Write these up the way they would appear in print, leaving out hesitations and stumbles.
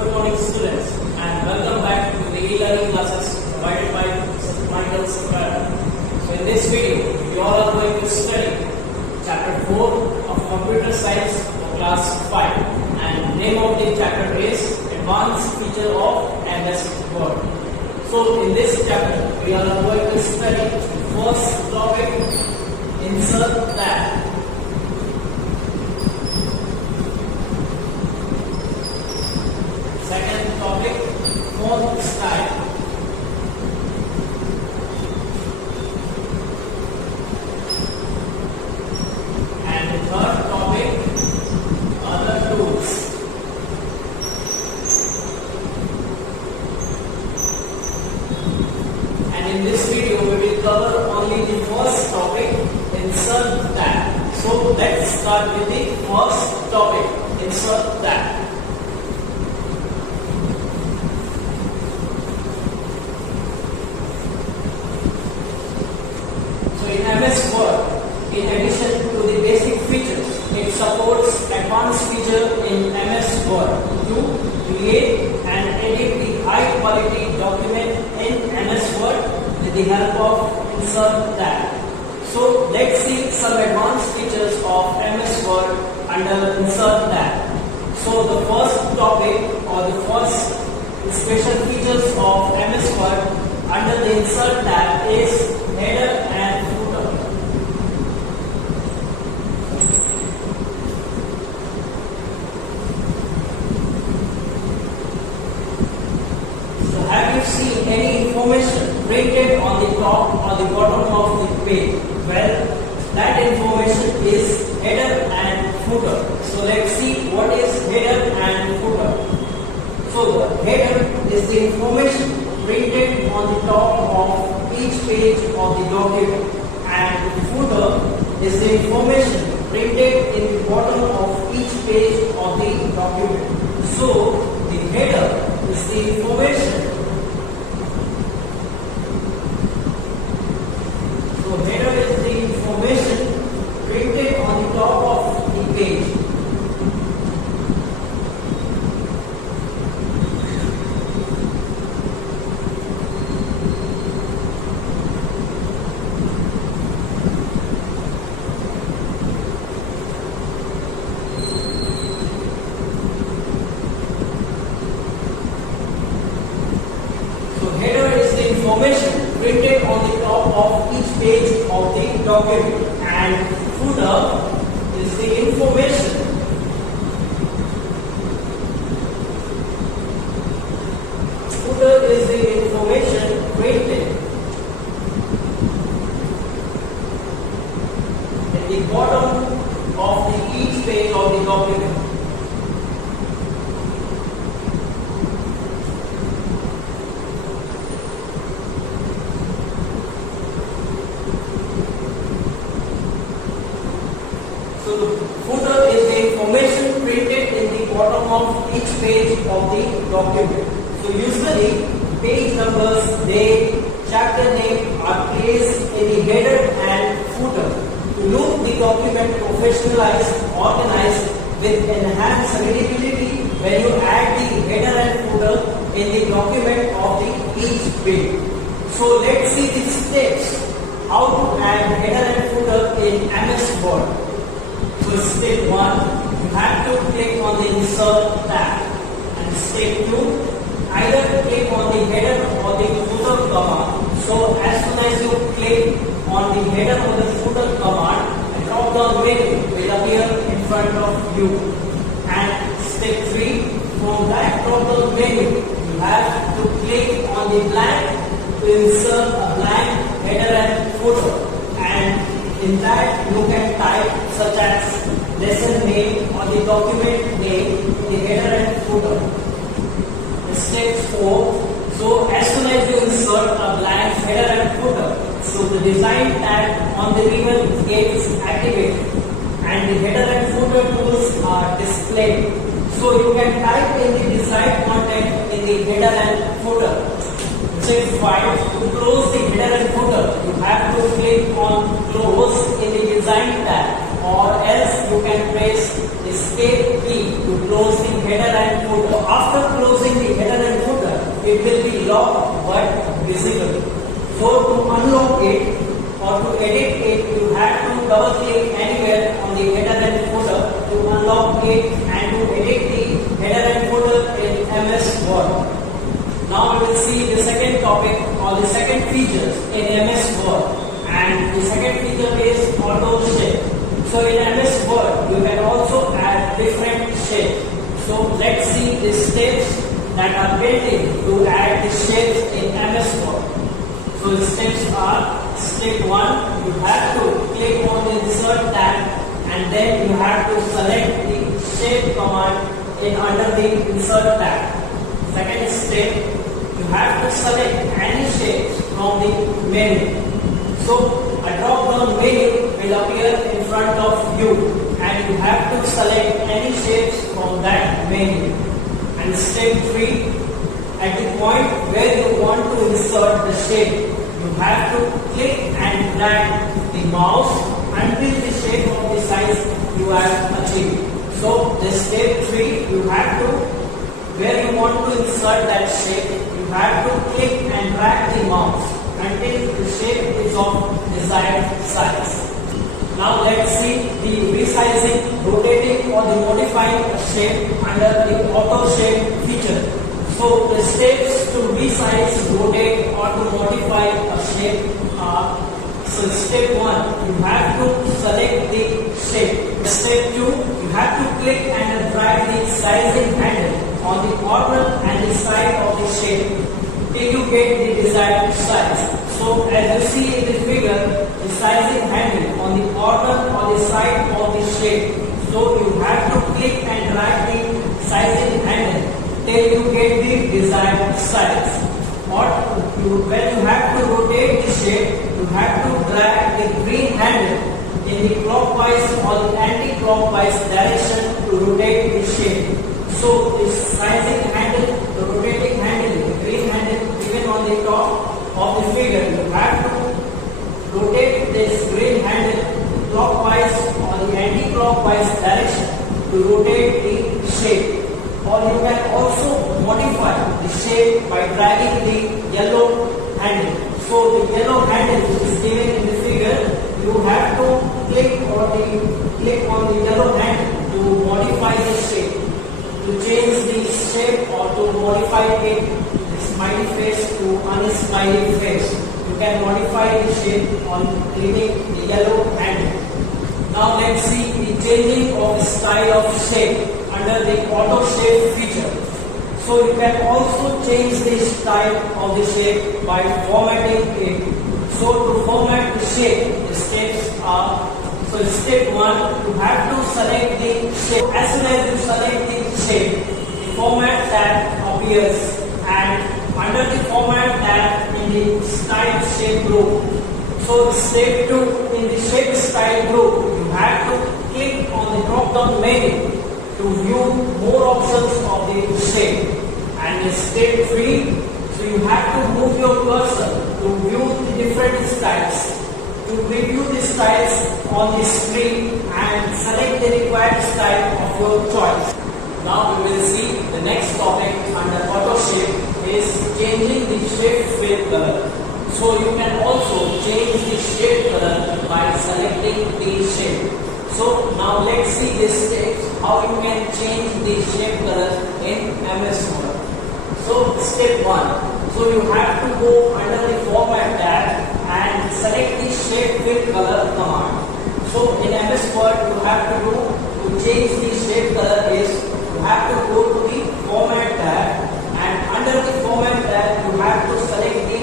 Good morning, students, and welcome back to the e-learning classes provided by Michael Square. So, in this video, we all are going to study Chapter 4 of Computer Science for Class 5, and the name of the chapter is Advanced Feature of MS Word. So, in this chapter, we are going to study the first topic, Insert Tab. Second topic, font style. And the third topic, other tools. And in this video, we will cover only the first topic, insert tab. So let's start with the first topic, insert tab. In MS Word, in addition to the basic features, it supports advanced feature in MS Word to create and edit the high quality document in MS Word with the help of Insert tab. So let's see some advanced features of MS Word under Insert tab. So the first topic or the first special features of MS Word under the Insert tab is header and footer. So have you seen any information printed on the top or the bottom of the page? Well, that information is header and footer. So let's see what is header and footer. So the header is the information printed on the top of each page of the document, and the footer is the information printed in the bottom of each page of the document. So the header is the information. So header is the information printed on the top of the page. Information printed on the top of each page of the document, and footer is the information printed at the bottom of each page of the document. So the footer is the information printed in the bottom of each page of the document. So usually page numbers, date, chapter name are placed in the header and footer to look the document professionalized, organized with enhanced readability when you add the header and footer in the document of each page. So let's see the steps how to add header and footer in MS Word. So step 1, you have to click on the Insert tab, and step 2, either click on the header or the footer command. So as soon as you click on the header or the footer command, a drop down menu will appear in front of you. And step 3, from that drop down menu, you have to click on the blank to insert a blank header and footer. And in that you can type such as lesson name or the document name in the header and footer. Step 4, so as soon as you insert a blank header and footer, so the design tab on the ribbon gets activated and the header and footer tools are displayed. So you can type in the desired content in the header and footer. Step 5, to close the header and footer, you have to click on close in the design tab, or else you can press escape key to close the header and footer. after closing the header and footer, it will be locked but visible. So to unlock it or to edit it, you have to double click anywhere on the header and footer to unlock it and to edit the header and footer in MS Word. Now we will see the second topic or the second features in MS Word, and the second feature is Autoshape. So in MS Word, you can also add different shapes. So let's see the steps that are built in to add the shapes in MS Word. So the steps are: step 1, you have to click on the insert tab and then you have to select the shape command in under the insert tab. Second step, you have to select any shapes from the menu. So a drop down menu will appear in front of you and you have to select any shapes from that menu. And step 3, at the point where you want to insert the shape, you have to click and drag the mouse until the shape of the size you have achieved. So the step 3, you have to, where you want to insert that shape, you have to click and drag the mouse until the shape is of desired size. Now let's see the resizing, rotating or the modifying a shape under the Autoshape feature. So the steps to resize, rotate or to modify a shape are: so step 1, you have to select the shape. Step 2, you have to click and drag the sizing handle on the corner and the side of the shape till you get the desired size. So as you see in the figure, the sizing handle on the corner or the side of the shape. So you have to click and drag the sizing handle till you get the desired size. Or when you have to rotate the shape, you have to drag the green handle in the clockwise or the anti-clockwise direction to rotate the shape. So this sizing handle, the rotating handle, the green handle given on the top of the figure, you have to rotate this green handle clockwise or the anti-clockwise direction to rotate the shape. Or you can also modify the shape by dragging the yellow handle. So the yellow handle which is given in the figure, you have to click on the yellow handle to modify the shape. To change the shape or to modify it, smiley face to unsmiley face, you can modify the shape on clicking the yellow handle. Now let's see the changing of the style of shape under the Autoshape feature. So you can also change the style of the shape by formatting it. So to format the shape, the steps are: so step 1, you have to select the shape. As soon as you select the shape, the format tab appears, and under the format tab in the style shape group. So step 2, in the shape style group, you have to click on the drop down menu to view more options of the shape. And in step 3, so you have to move your cursor to view the different styles. To preview the styles on the screen and select the required style of your choice. Now we will see the next topic under Autoshape is changing the shape fill color. So you can also change the shape color by selecting the shape. So now let's see the steps how you can change the shape color in MS Word. So step 1, so you have to go under the format tab and select the shape fill color command. So in MS Word you have to do to change the shape color is you have to go to the format tab, and under the format tab you have to select the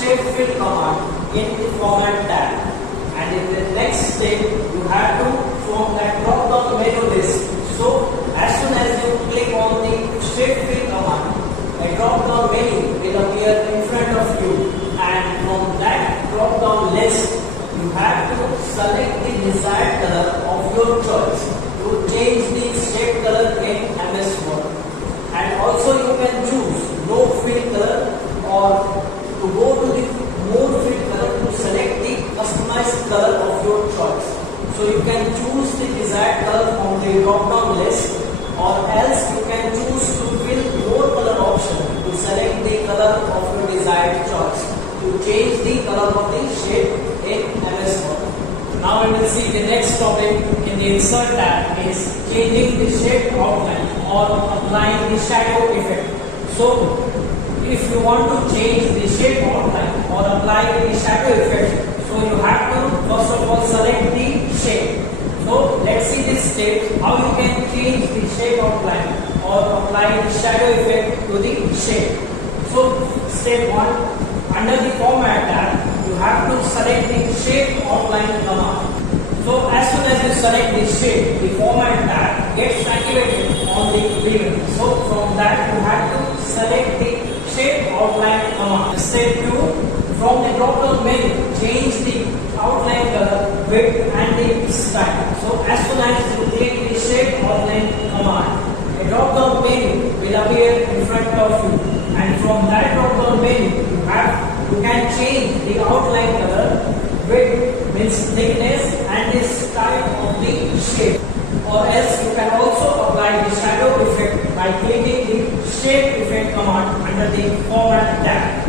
shape fill command in the format tab. And in the next step, you have to from that drop down menu list. So as soon as you click on the shape fill command, a drop down menu will appear in front of you, and from that drop down list, you have to select the desired color of your choice to change the shape color in MS Word. And also you can choose no fill color or to go to the more fill color to select the color of the shape in MS Word. Now we will see the next topic in the insert tab is changing the shape outline or applying the shadow effect. So if you want to change the shape outline or apply the shadow effect, so you have to first of all select the shape. So let's see this step how you can change the shape outline or apply the shadow effect to the shape. So step 1, under the format tab you have to select the shape outline command. So as soon as you select the shape, the format tab gets activated on the beginning. So from that you have to select the shape outline command. Step 2, from the drop down menu change the outline color, width and the style. So as soon as you click the shape outline command, a drop down menu will appear in front of you, and from that drop down menu you can change the outline color, width means thickness and the style of the shape, or else you can also apply the shadow effect by clicking the shape effect command under the format tab.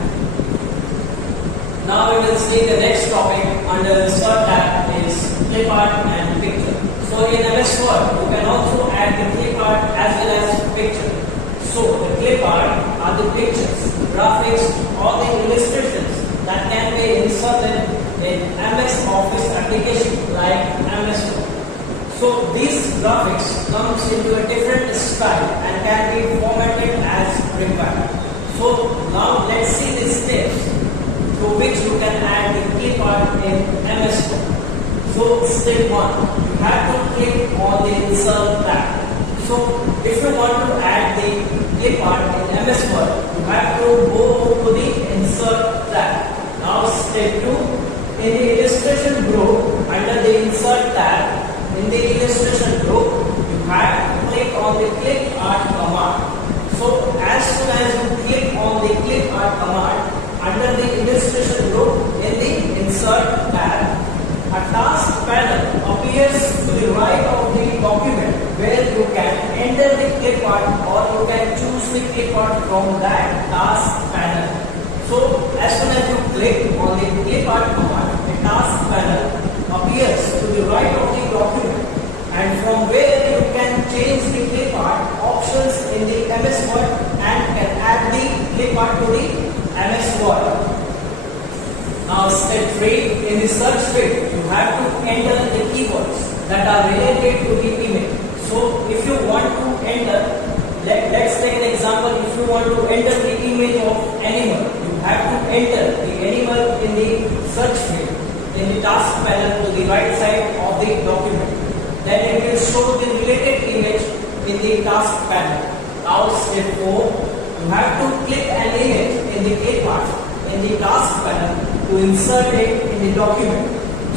Now we will see the next topic under insert tab is clip art and picture. So in MS Word you can also add the clip art as well as picture. So the clip art are the pictures, graphics or the illustrations that can be inserted in MS Office application like MS Word. So these graphics comes into a different style and can be formatted as required. So now let's see the steps through which you can add the clip art in MS Word. So step 1, you have to click on the insert tab. So if you want to add the clip art in MS Word, you have to go to the insert tab. Now step 2, in the illustration group under the insert tab, in the illustration group you have to click on the clip art command. So as soon as you click on the clip art command under the illustration group in the insert tab, a task panel appears to the right of the document where you can enter the clip art or you can choose the clip art from that task panel. So as soon as you click on the clip art command, a task panel appears to the right of the document, and from where you can change the clip art options in the MS Word and can add the clip art to the MS Word. Now step 3, in the search field you have to enter the keywords that are related to the image. So if you want to enter, let's take an example, if you want to enter the image of animal, you have to enter the animal in the search field in the task panel to the right side of the document. Then it will show the related image in the task panel. Now step 4, you have to click an image in the clip art in the task panel to insert it in the document.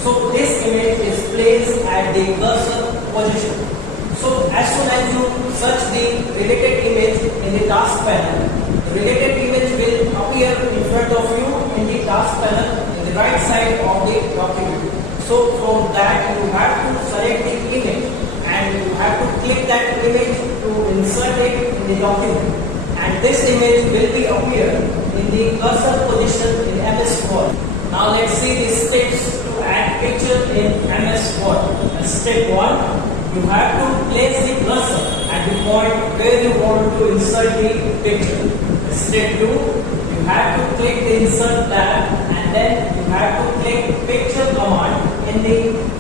So this image is placed at the cursor position. So as soon as you search the related image in the task panel, the related image will appear in front of you in the task panel in the right side of the document. So from that you have to select the image and you have to click that image to insert it in the document, and this image will be appear in the cursor position in MS Word. Now let's see the steps to add picture in MS Word. Step 1, you have to place the cursor at the point where you want to insert the picture. Step 2, you have to click the insert tab and then you have to click picture command in the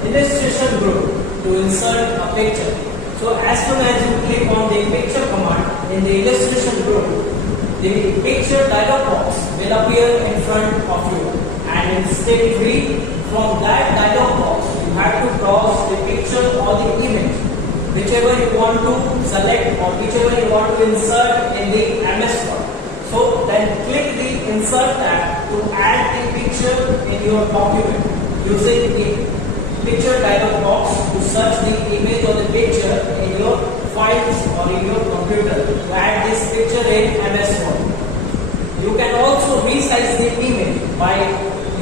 illustration group to insert a picture. So as soon as you click on the picture command in the illustration group, the picture dialog box will appear in front of you. And in step 3, from that dialog box, you have to browse the picture or the image, whichever you want to select or whichever you want to insert in the MS Word. So then click the insert tab to add the picture in your document using the picture dialog box to search the image or the picture in your files or in your computer to add this picture in MS Word. You can also resize the image by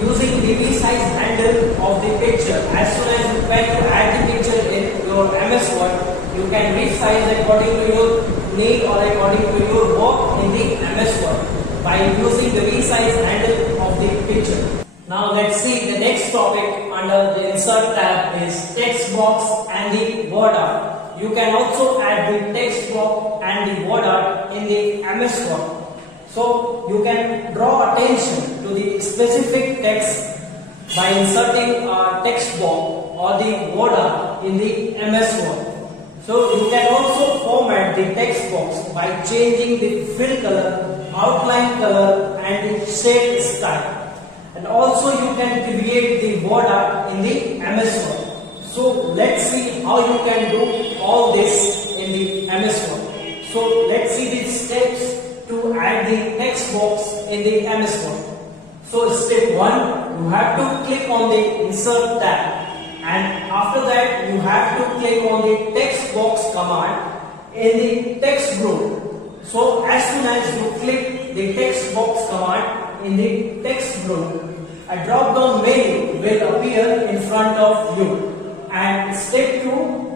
using the resize handle of the picture. As soon as you try to add the picture in your MS Word, you can resize according to your need or according to your work in the MS Word by using the resize handle of the picture. Now see the next topic under the insert tab is text box and the word art. You can also add the text box and the word art in the MS Word. So you can draw attention to the specific text by inserting a text box or the word art in the MS Word. So you can also format the text box by changing the fill color, outline color and the shape style. And also you can create the word art in the MS Word. So let's see how you can do all this in the MS Word. So let's see the steps to add the text box in the MS Word. So step 1, you have to click on the insert tab. And after that you have to click on the text box command in the text group. So as soon as you click the text box command in the text group, a drop down menu will appear in front of you. And step 2,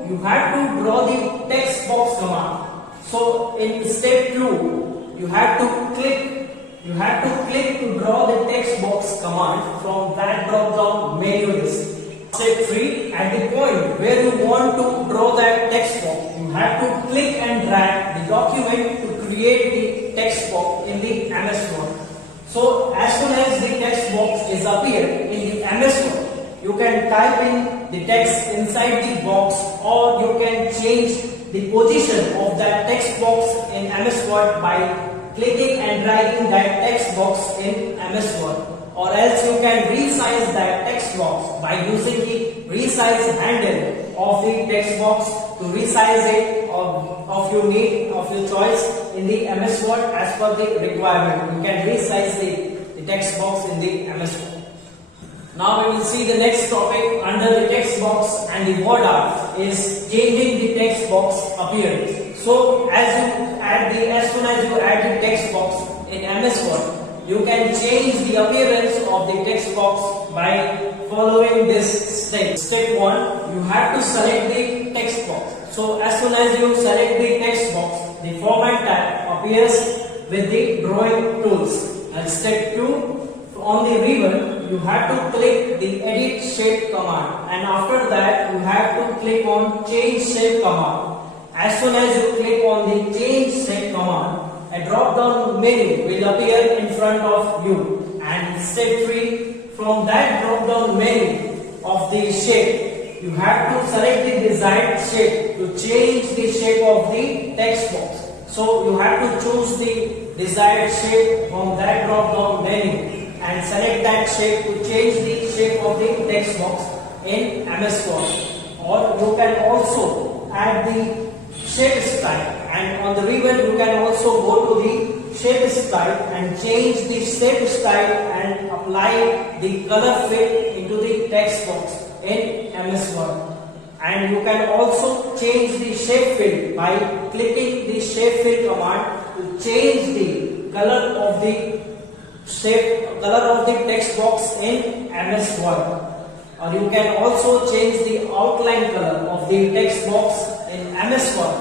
you have to draw the text box command. So in step 2, you have to click to draw the text box command from that drop down menu list. Step 3, at the point where you want to draw that text box, you have to click and drag the document to create the text box in the MS Word. So as soon as the text box is appeared in the MS Word, you can type in the text inside the box, or you can change the position of that text box in MS Word by clicking and dragging that text box in MS Word. Or else you can resize that text box by using the resize handle of the text box to resize it of your need, of your choice in the MS Word as per the requirement. You can resize the text box in the MS Word. Now we will see the next topic under the text box and the word art is changing the text box appearance. So as soon as you add the text box in MS Word, you can change the appearance of the text box by following this step. Step 1, you have to select the text box. So as soon as you select the text box, the format tab appears with the drawing tools. And step 2, on the ribbon, you have to click the edit shape command, and after that you have to click on change shape command. As soon as you click on the change shape command, a drop down menu will appear in front of you. And step 3, from that drop down menu of the shape, you have to select the desired shape to change the shape of the text box. So you have to choose the desired shape from that drop down menu and select that shape to change the shape of the text box in MS Word. Or you can also add the shape style, and on the ribbon you can also go to the shape style and change the shape style and apply the color fit into the text box in MS Word. And you can also change the shape fill by clicking the shape fill command to change the color of the text box in MS Word. Or you can also change the outline color of the text box in MS Word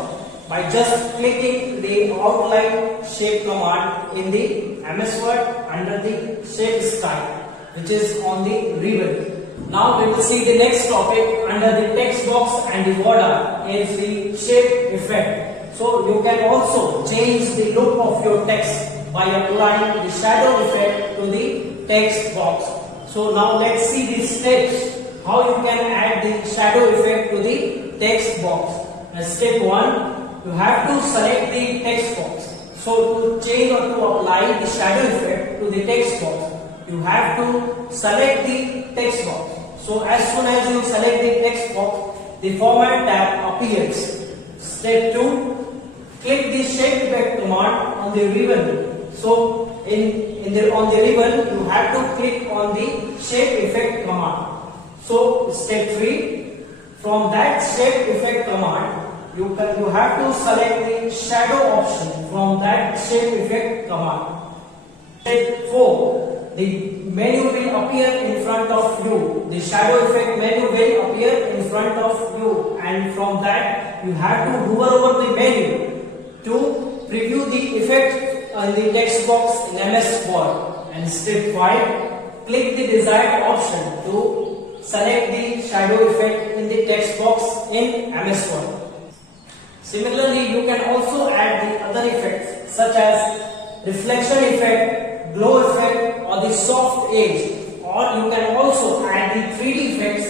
by just clicking the outline shape command in the MS Word under the shape style, which is on the ribbon. Now we will see the next topic under the text box and the word art is the shape effect. So you can also change the look of your text by applying the shadow effect to the text box. So now let's see the steps how you can add the shadow effect to the text box. Step 1, you have to select the text box. So to change or to apply the shadow effect to the text box, you have to select the text box. So as soon as you select the text box, the format tab appears. Step 2, click the shape effect command on the ribbon. So on the ribbon, you have to click on the shape effect command. So step 3, from that shape effect command, you have to select the shadow option from that shape effect command. Step 4, the menu will appear in front of you. The shadow effect menu will appear in front of you, and from that you have to hover over the menu to preview the effect in the text box in MS Word. And step 5, click the desired option to select the shadow effect in the text box in MS Word. Similarly, you can also add the other effects such as reflection effect, glow effect, or the soft edge, or you can also add the 3D effects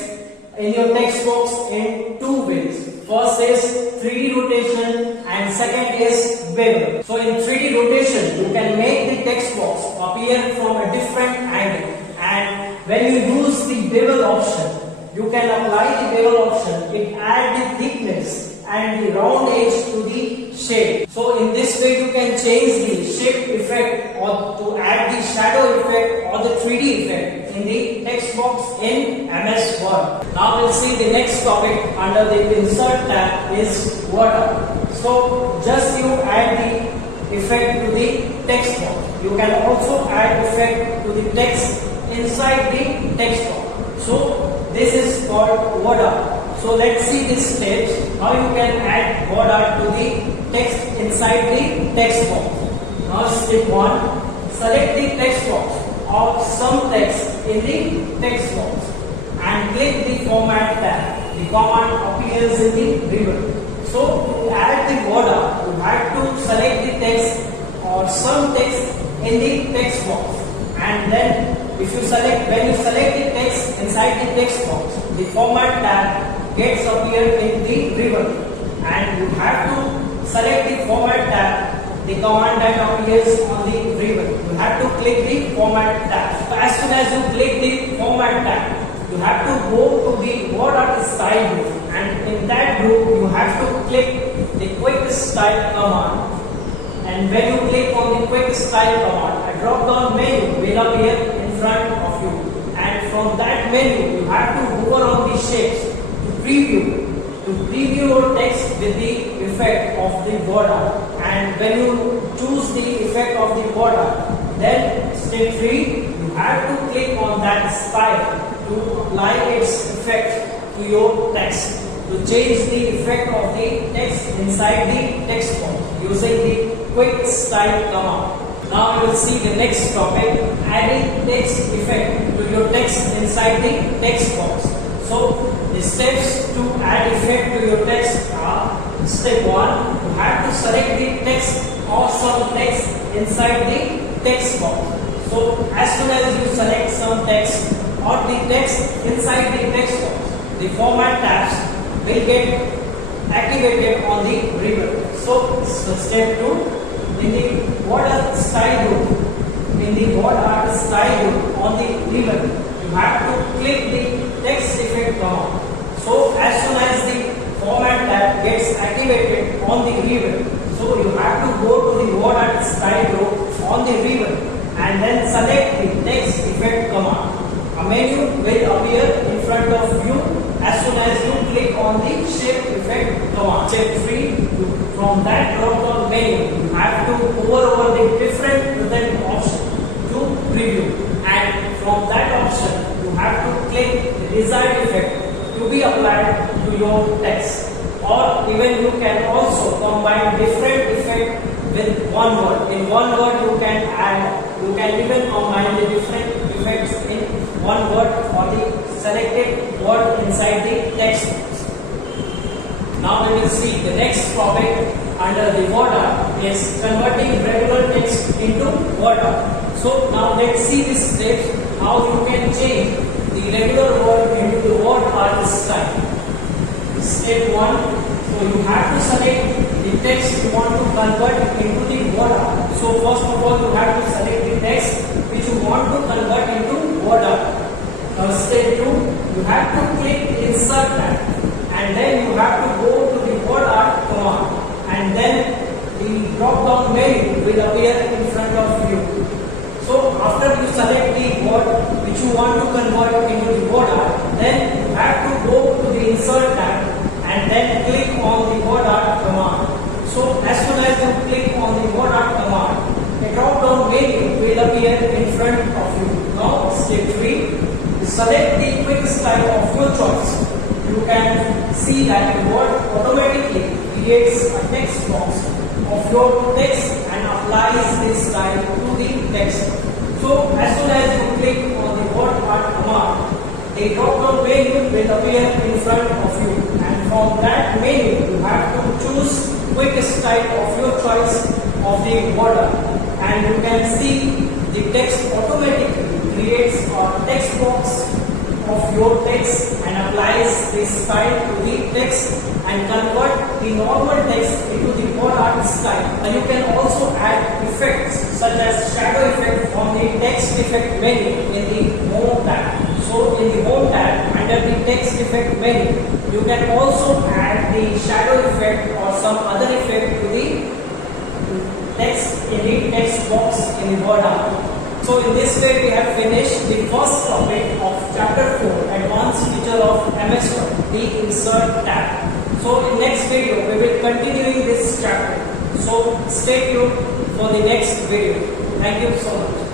in your text box in two ways. First is 3D rotation and second is bevel. So in 3D rotation, you can make the text box appear from a different angle, and when you use the bevel option, you can apply the bevel option. It adds the thickness and the round edge to the shape. So in this way you can change the shape effect or to add the shadow effect or the 3D effect in the text box in MS Word. Now we'll see the next topic under the insert tab is border. So just you add the effect to the text box. You can also add effect to the text inside the text box. So this is called border. So let's see the steps how you can add border to the text inside the text box. Now step 1, select the text box or some text in the text box and click the format tab. The command appears in the ribbon. So to add the border, you have to select the text or some text in the text box, and then when you select the text inside the text box, the format tab gets appeared in the ribbon, and you have to select the format tab, the command that appears on the ribbon. You have to click the format tab. So as soon as you click the format tab, you have to go to the word art style group, and in that group you have to click the quick style command. And when you click on the quick style command, a drop down menu will appear in front of you, and from that menu you have to hover on the shapes to preview your text with the effect of the border. And when you choose the effect of the border, then step 3, you have to click on that style to apply its effect to your text, to change the effect of the text inside the text box using the quick style command. Now we will see the next topic, adding text effect to your text inside the text box. So the steps to add effect to your text are: step 1, you have to select the text or some text inside the text box. So as soon as you select some text or the text inside the text box, the format tabs will get activated on the ribbon. So step 2, in the border style group, on the ribbon, you have to click the text effect command. So as soon as the format tab gets activated on the ribbon, so you have to go to the border style group on the ribbon and then select the text effect command. A menu will appear in front of you as soon as you click on the shape effect command. Step 3, from that drop down menu, you have to hover over the different present option to preview, and from that option you have to click the desired effect to be applied to your text. Or even you can also combine different effect with one word. In one word you can even combine the different effects in one word or the selected word inside the text box. Now we will see the next topic under the word art is converting regular text into word art. So now let's see the steps how you can change the regular word into the word art style. Step 1, so you have to select the text you want to convert into the word art. So first of all you have to select the text which you want to convert into word art. Now step 2, you have to click insert tab, and then you have to go to the word art command, and then the drop down menu will appear in front of you. So after you select the word which you want to convert into the word art, then you have to go to the insert tab and then click on the word art command. So as soon as you click on the word art command, a drop down menu will appear in front of you. Now step 3, select the quick style of your choice. You can see that the word automatically creates a text box of your text and applies this style to the text. So as soon as you click on the a drop-down menu will appear in front of you, and from that menu you have to choose quick style of your choice of the border, and you can see the text automatically creates a text box of your text and applies the style to the text and convert the normal text into the border style. And you can also add effects such as shadow effect from the text effect menu in the home tab. So in the home tab under the text effect menu, you can also add the shadow effect or some other effect to the text in the text box in the border. So in this way we have finished the first topic of chapter 4, advanced feature of MS Word, the insert tab. So in next video we will continuing this chapter. So stay tuned for the next video. Thank you so much.